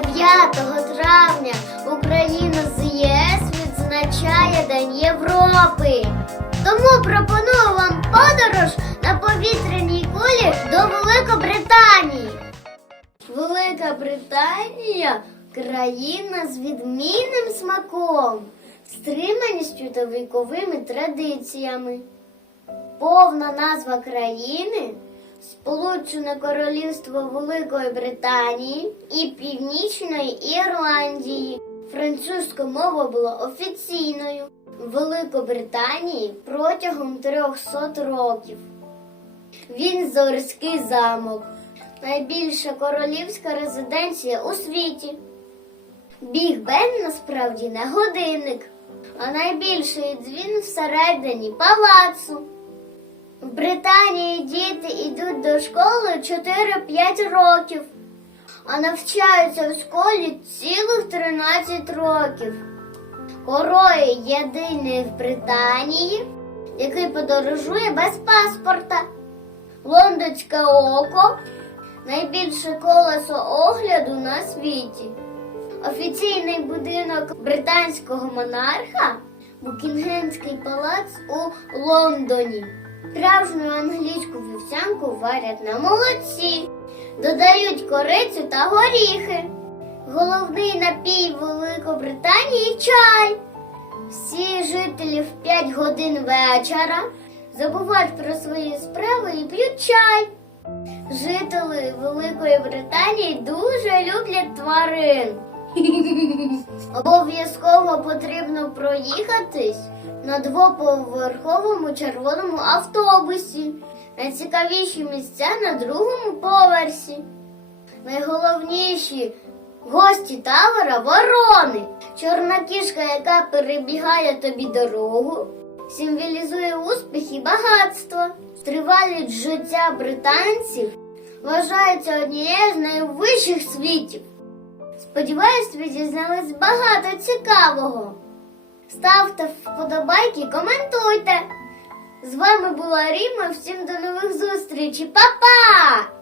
травня Україна з ЄС відзначає День Європи. Тому пропоную вам подорож на повітряній кулі до Великобританії. Велика Британія країна з відмінним смаком, стриманістю та віковими традиціями. Повна назва країни Сполучене Королівство Великої Британії і Північної Ірландії. Французька мова була офіційною в Великобританії протягом 300 років. Вінзорський замок найбільша королівська резиденція у світі. Біг Бен насправді не годинник, а найбільший дзвін всередині палацу. В Британії діти йдуть до школи 4-5 років, а навчаються в школі цілих 13 років. Король єдиний в Британії, який подорожує без паспорта. Лондонське око найбільше колесо огляду на світі. Офіційний будинок британського монарха Букінгемський палац у Лондоні. Справжню англійську вівсянку варять на молоці, додають корицю та горіхи. Головний напій Великобританії чай. Всі жителі в 5 годин вечора забувають про свої справи і п'ють чай. Жителі Великої Британії дуже люблять тварин. Обов'язково потрібно проїхатись на двоповерховому червоному автобусі. Найцікавіші місця на другому поверсі. Найголовніші гості тавера ворони. Чорна кішка, яка перебігає тобі дорогу, символізує успіх і багатство. Тривалість життя британців вважається однією з найвищих світів. Сподіваюсь, ви дізнались багато цікавого. Ставте вподобайки, коментуйте. З вами була Ріма. Всім до нових зустрічей. Па-па!